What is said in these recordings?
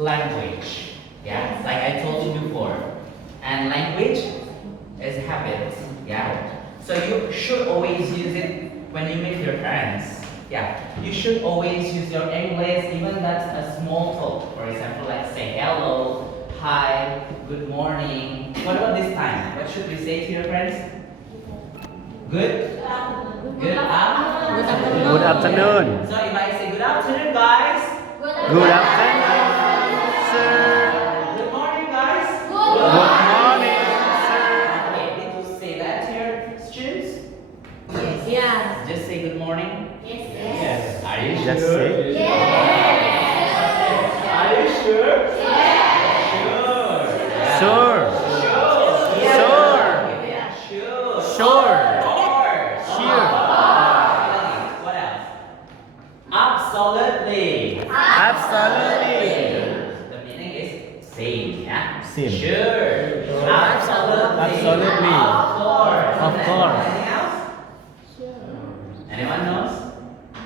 language. Yeah, like I told you before. And language is habit. Yeah. So you should always use it when you meet your friends. Yeah. You should always use your English, even that's a small talk. For example, like say hello, hi, good morning. What about this time? What should we say to your friends? Good? Good afternoon. Good afternoon. So if I say good afternoon, guys. Good afternoon, sir. Good morning, guys. Good morning, sir. Okay, did you say that to your students? Yeah. Just say good morning. Yes. Are you Just sure? say. Are you sure? Sure. Sure. Sure. Sure. Yeah, sure. Sure. Sure. Sure. What else? Absolutely. Absolutely. The meaning is same, yeah? Same. Sure. Absolutely. Absolutely. Of course. Of course. Anything else? Anyone knows?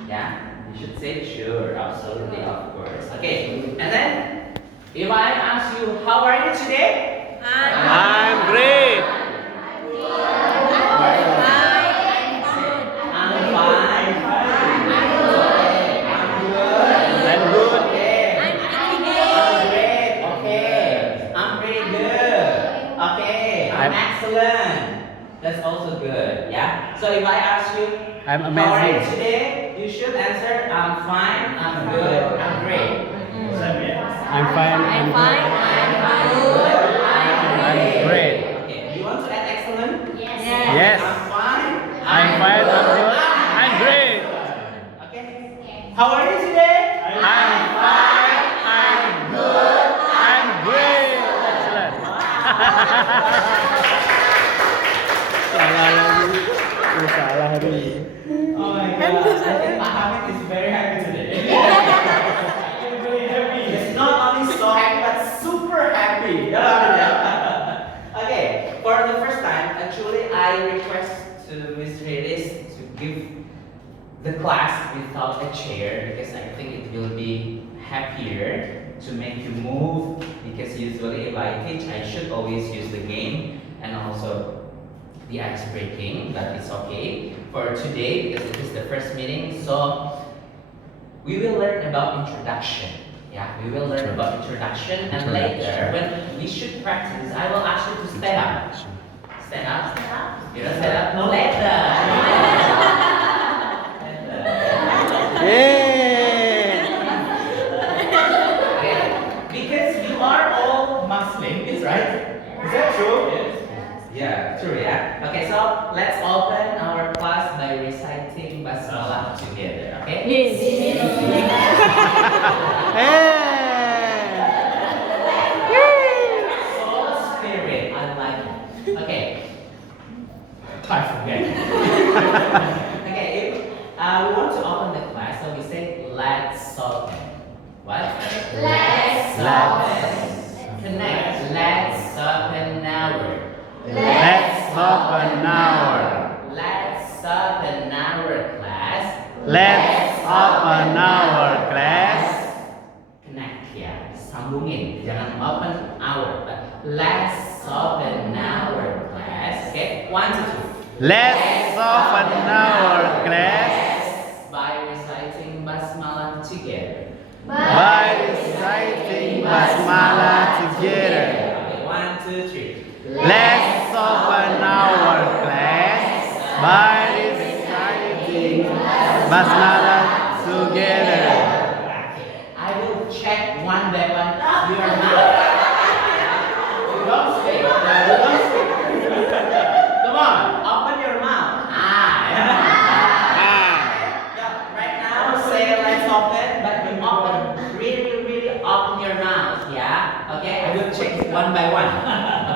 Yeah? You should say sure, absolutely, of course. Okay. And then, if I ask you, how are you today? I'm great. I'm fine. I'm good. I'm good. Okay. I'm great. Okay. I'm pretty good. Okay. I'm excellent. That's also good. Yeah. So if I ask you, I'm how are you amazing. today? You should answer, I'm fine. I'm good. I'm great. I'm fine. I'm fine. I'm good. I'm great. Okay. You want to add excellent? Yes. I'm fine. I'm fine. I'm good. I'm great. Okay. How are you today? I'm fine. I'm good. I'm great. Excellent. Salah lagi. Salah hari ini. Oh my god. I think Pak Hamid is very happy today. Very happy. It's not only so happy but super happy. Okay. For the first time, actually, I request to Ms. Redis to give the class without a chair because I think it will be happier to make you move because usually if I teach I should always use the game and also the ice breaking, but it's okay for today because it is the first meeting. So we will learn about introduction. Yeah, we will learn about introduction and later when we should practice I will ask you to stand up. Stand up? You don't stand up? No, later. Yeah. Okay. Because you are all Muslims, right? Is that true? Yes. Yeah, true, yeah. Okay, so let's open our class by reciting Basmalah together, okay? Soul spirit, I like it. Okay. I forget. Okay, if we want to open the class, so we say let's open. What? Let's open. Connect. Let's open our. Let's open our. Let's open our class. Let's open our class. Connect ya, sambungin. Jangan open our. Let's open our class. Okay, 1, 2, 3. Let's open our class By reciting Basmalah together. by reciting Basmalah together. Okay, 1, 2, 3. Let's open our class by reciting Basmalah together. I will check one by one your mouth. You don't speak. You don't speak. Come on, open your mouth. Yeah, right now say let's open, but you open really open your mouth. Yeah. Okay. I will check one by one.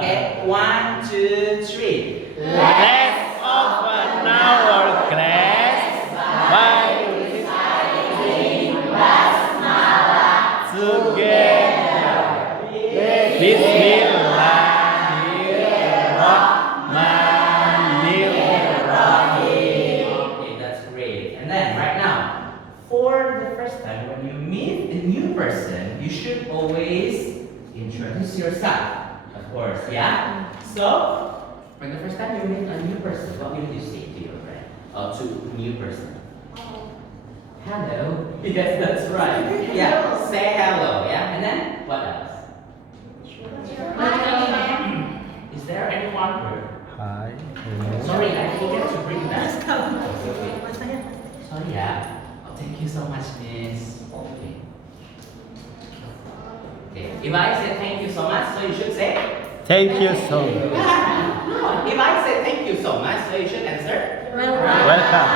Okay. 1, 2, 3. Let's open our class by together. Bismillahirrahmanirrahim. Okay, that's great. And then right now, for the first time when you meet a new person, you should always introduce yourself, of course, yeah? So, when the first time you meet a new person, what will you say to your friend? Or to a new person? Hello. Yes, that's right. Yeah, say hello, yeah? And then, what else? Is there anyone here? Hi. Hello. Sorry, I forgot to bring that. Okay. Sorry, yeah. Oh, thank you so much, Miss. Okay. Okay. If I say thank you so much, so you should say? Thank you so much. No. If I say thank you so much, so you should answer? Welcome.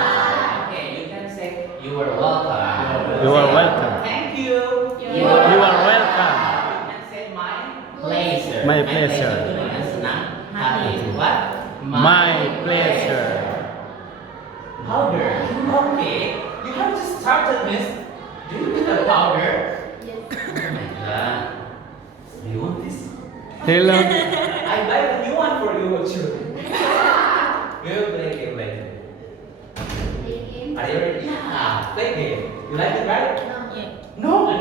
Okay, you can say you are welcome. You are welcome. Thank you. You are welcome. You can say my pleasure. My pleasure. Itu dengan senang hati. What? My pleasure. Powder. Okay. You have just started, Miss. Do you need a powder? Oh my God. Do you want this? Hello. I buy the new one for you, too. We'll play game later. Are you ready? Yeah. Play game. You like it, right? No.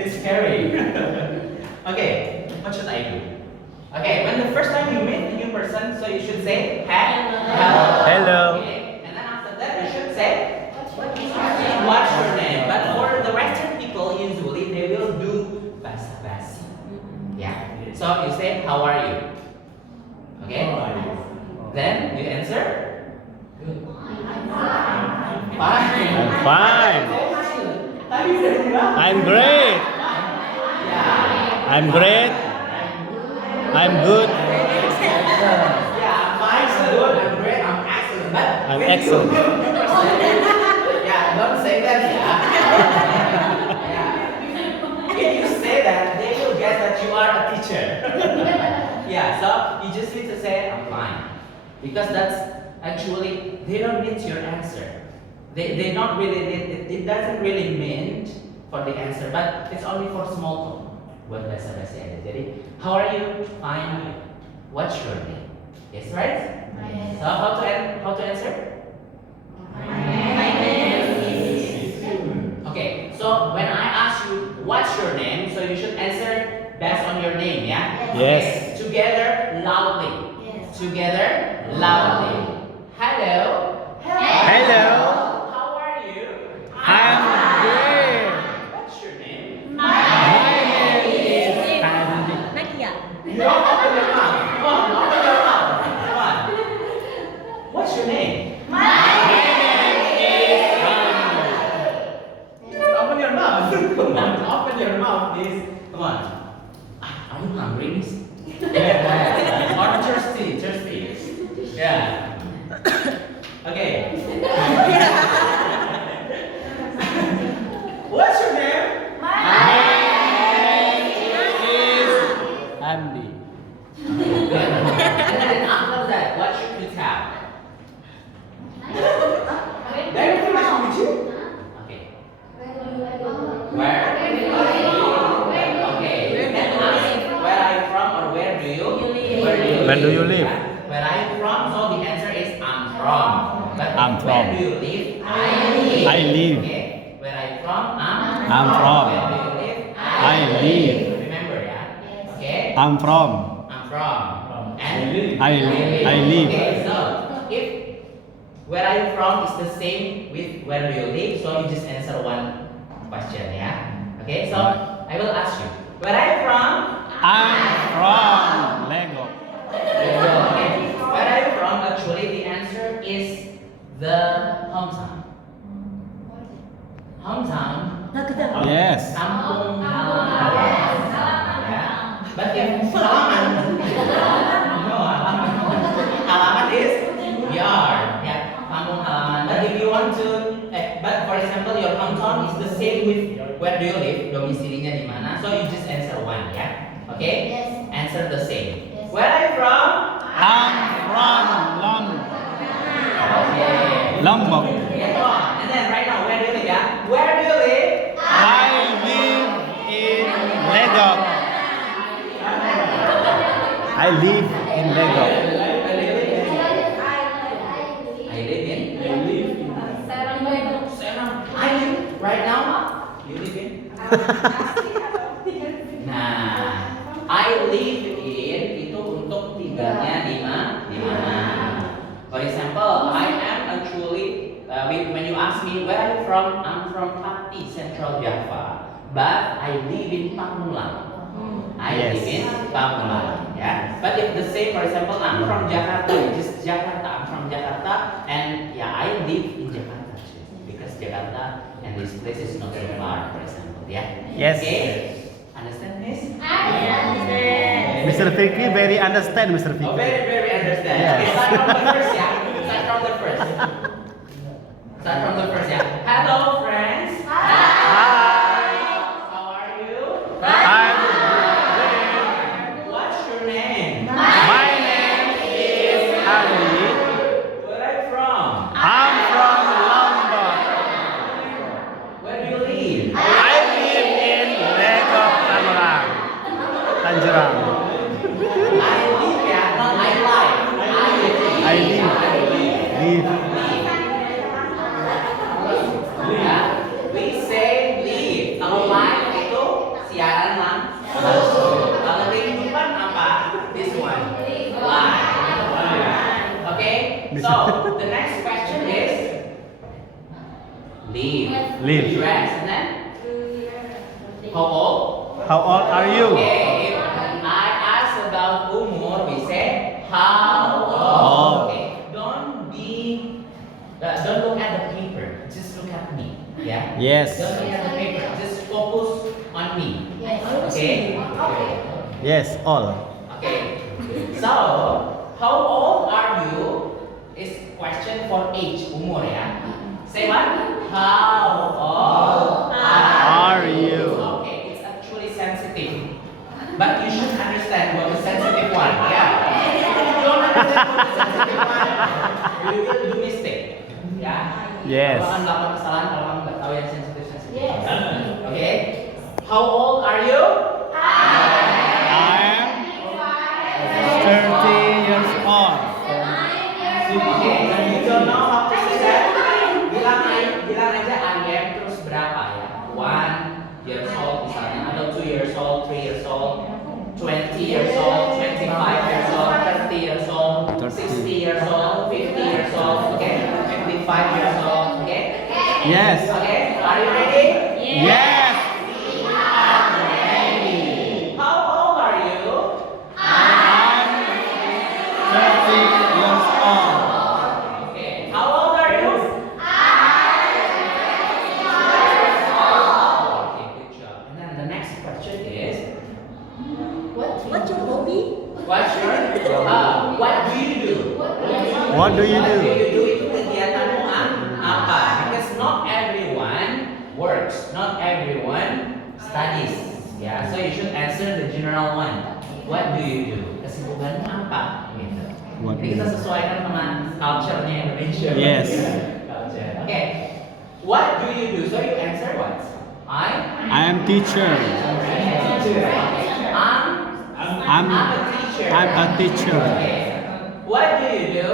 It's scary. Okay, what should I do? Okay, when the first time you meet a new person, so you should say hello. Hello. Okay, and then after that you should say what's your name. But for the Western people, usually they will do basa-basi. Yeah. So you say how are you? Okay. Then you answer. Fine. I'm fine. Tadi udah bilang. I'm great. Yeah. I'm great. I'm good. Yeah, I'm fine, I'm good, I'm great, I'm excellent. But I'm when excellent. Yeah, don't say that, yeah. Yeah. If you say that, they will guess that you are a teacher. Yeah, so you just need to say, I'm fine. Because that's actually, they don't need your answer. They don't really need, it doesn't really mean for the answer, but it's only for small talk. Buat basa-basi aja. Jadi, how are you? Fine. What's your name? Yes, right? So how to answer? Okay. So when I ask you what's your name, so you should answer based on your name, yeah? Yes. Okay. Together loudly. Together loudly. Hello. Hello. How are you? I'm great. What's your name? My name is Andy. You don't open your mouth. Come on, open your mouth. Come on. What's your name? Open your mouth. Come on, open your mouth, please. Come on. Are you hungry, miss? Yeah. Or thirsty? Thirsty. Yeah. Okay. What's your name? Andy. And then after that, what should you tell? Everything is with you? Okay. Where? Okay. You can ask where are you from or where do you live? Where do you live? Where are you from? So the answer is I'm from. But I'm where from. do you live? I live. I live. Okay. Where are you from? I'm from. Where do you live? I live. Remember, yeah? Okay. I'm from. I'm from. And I live. Okay, so if where are you from is the same with where do you live, so you just answer one question, yeah? Okay, so I will ask you, where are you from? I'm from Lego. Okay, where are you from? Actually, the answer is the hometown. Hometown. Yes. Kampung halaman. Yeah. But if halaman, no, halaman is yard. Yeah, kampung halaman. But if you want to, but for example, your hometown is the same with where do you live, domisilinya di mana. So you just answer one, yeah. Okay? Yes. Answer the same. Where are you from? I'm from Okay. Lombok. Yeah, come on. And then right now, where do you live? Yeah. Where do you live? I live in Lego. I live in Lego. I live in Serang. I live right now You live in? Nah, I live in itu untuk tiganya di mana. For example, I am actually when you ask me where are you from, I'm from Pati, Central Java, but I live in Pamulang. I Yes. live in Pamulang. Yeah. But if the same, for example, I'm from Jakarta, just Jakarta. I'm from Jakarta, and yeah, I live in Jakarta actually, because Jakarta and this place is not so far, for example. Yeah. Yes. Okay. Understand this? Mr. Fikri very understand, Mr. Oh, Fikri. very, very understand. Yes. Okay, start from the first, yeah. Start from the first. Start from the first, yeah. Hello, friends. Hi. How are you? I'm What's your name? My name is Ali. Where are you from? I'm from Lombok. Where do you live? I live in Legok, Tangerang. Tangerang. I live, yeah, not I live. I live. Live. Ya, we say live. Kalau live itu siaran langsung. Kalau kehidupan apa? This one. Live. Okay. So the next question is live. Live. Yes, and then how old? How old are you? Okay. If I ask about umur, we say how old. Oh. Okay. Don't look at the paper. Just look at me. Yeah. Yes. Don't look at the paper. Just focus on me. Okay. Yes, all. Okay. So, how old are you? Is question for age, umur ya. Say what? How old Are you? Okay, it's actually sensitive. But you should understand what the sensitive one. Yeah. If you don't understand what the sensitive one, you will do mistake. Ya. Yes. Kamu akan melakukan kesalahan kalau kamu nggak tahu yang sensitif. Yes. Okay. How old are you? I'm 30 years old. Okay, when you don't know how to say that, bilang aja I am terus berapa ya? 1 years old misalnya, atau 2 years old, 3 years old, 20 years old, 25 years old, 30 years old, 60 years old, 50 years old, okay? 55 years old, okay? Yes. Okay, are you ready? Yes. How old are you? I'm 30 years old. Okay, how old are you? Okay, good job. And then the next question is, What's your hobby? what's your, what do you do? What do you What do do? you do itu kegiatanmu apa? Because not everyone works, not everyone studies. Yeah, so you should answer the general one. What do you do? Kesibukanmu apa? Gitu. What Jadi do kita you do? sesuaikan sama culture-nya Indonesia. Yes. Culture. Okay. What do you do? So you answer what? I I'm teacher. teacher. I'm a teacher. I'm a teacher. Okay. What do you do?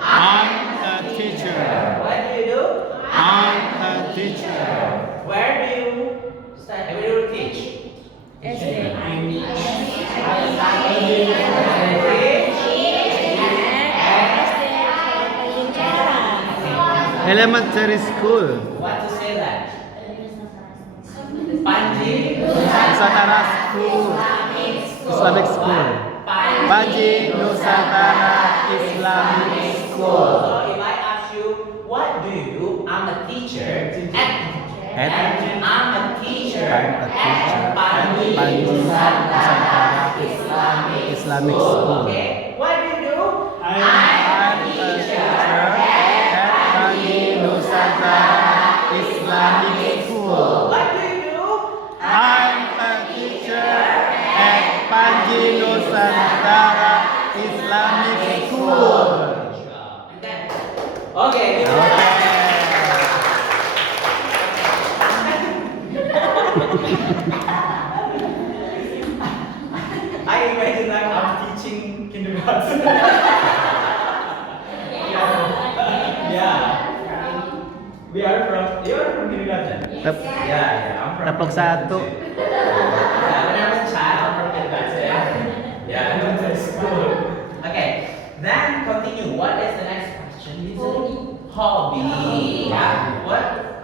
I'm a teacher. What do you do? I'm a teacher. Where do you study? Where do you teach? Elementary school. What to say that? Panji. Nusantara School. Islamic School. Panji Nusantara Islamic School. So if I ask you, what do you do? I'm a teacher. And I'm a teacher. I'm a teacher At at Panji Panji Nusantara Nusantara Islamic Islamic School. School. Okay. What do you do? I'm a teacher at Panji Nusantara Islamic School. What do you do? I'm a teacher at Panji Nusantara Islamic School. And then, okay. I imagine like I'm teaching kindergarten. Yeah. We are from kindergarten. Yeah, I'm from Tepuk satu. Yeah, when I was a child, I'm from Indonesia. Yeah, I went to school. Okay, then continue. What is the next question? Hobby. Yeah.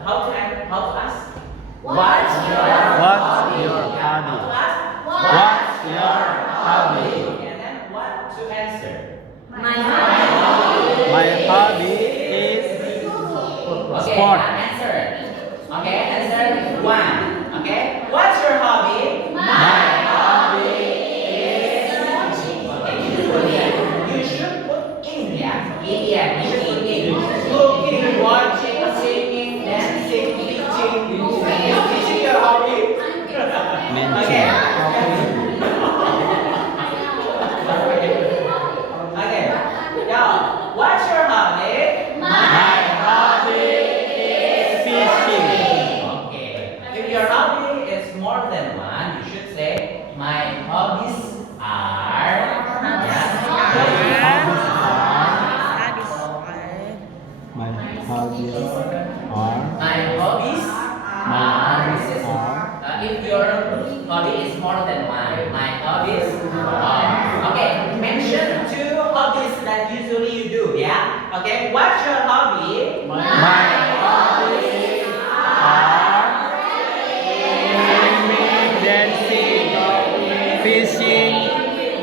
How to ask? What's your What's your Yeah, how to hobby? ask? What's your hobby? And then what to answer? My hobby. My hobby is Okay, sport. answer. Okay, answer one. Okay, what's your hobby? My hobby You should put in, yeah. Yeah, you should put in. Cooking, watching, singing, dancing, teaching. Is teaching your hobby? Okay. Okay. Now, what's your hobby? My hobby is fishing. Okay. If your hobby is more than one, you should say, my hobbies are. My hobbies are. My hobbies are. if your hobby is more than one, my hobbies are. Okay, mention two hobbies that usually you do, yeah? Okay, what's your hobby? My hobbies are swimming, dancing, fishing,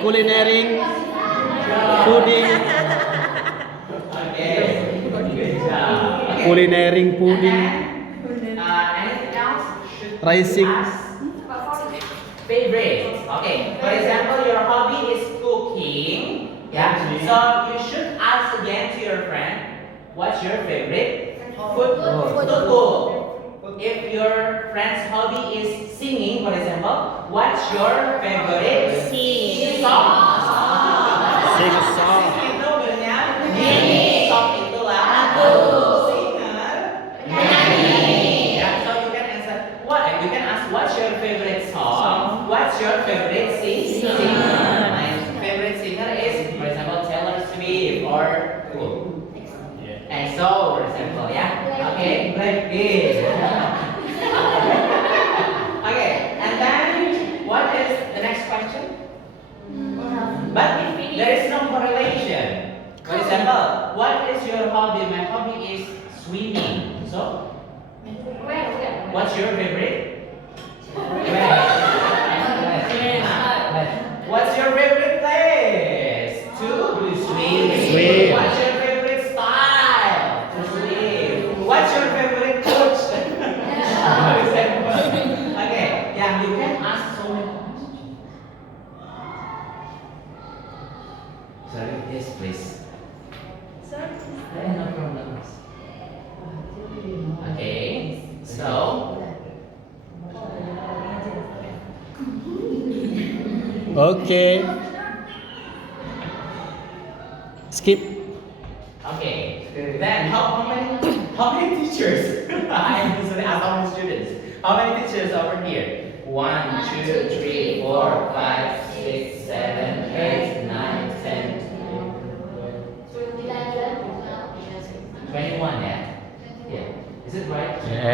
culinary, pudding, Okay, good job. Okay. culinary pudding, Anything else? Should Racing. ask? Favorite. Okay. For example, your hobby is cooking. Yeah. So you should ask again to your friend, what's your favorite food to cook? If your friend's hobby is singing, for example, what's your favorite song? sing a song. Sing itu bernyanyi. Song itu lagu. Singer. Yeah, so you can answer what? You can ask what's your favorite song? What's your favorite singer? My favorite singer is, for example, Taylor Swift or who? EXO, for example, yeah. Okay, Blackpink. Okay, and then what is the next question? But there is no correlation. For example, what is your hobby? My hobby is swimming. So, what's your favorite? What's your favorite place? To swim. Swim. What's your favorite style? To swim. What's your favorite coach? For example. Okay, yeah, you can ask so many questions. Sorry, yes, please. No problem. Okay, so. Okay. Skip. Okay. Then how many teachers? I usually ask how many students. How many teachers over here? 1, 2, 3, 4, 5, 6, 7, 8, 9, 10, 21, yeah? Yeah. Is it right? Yeah.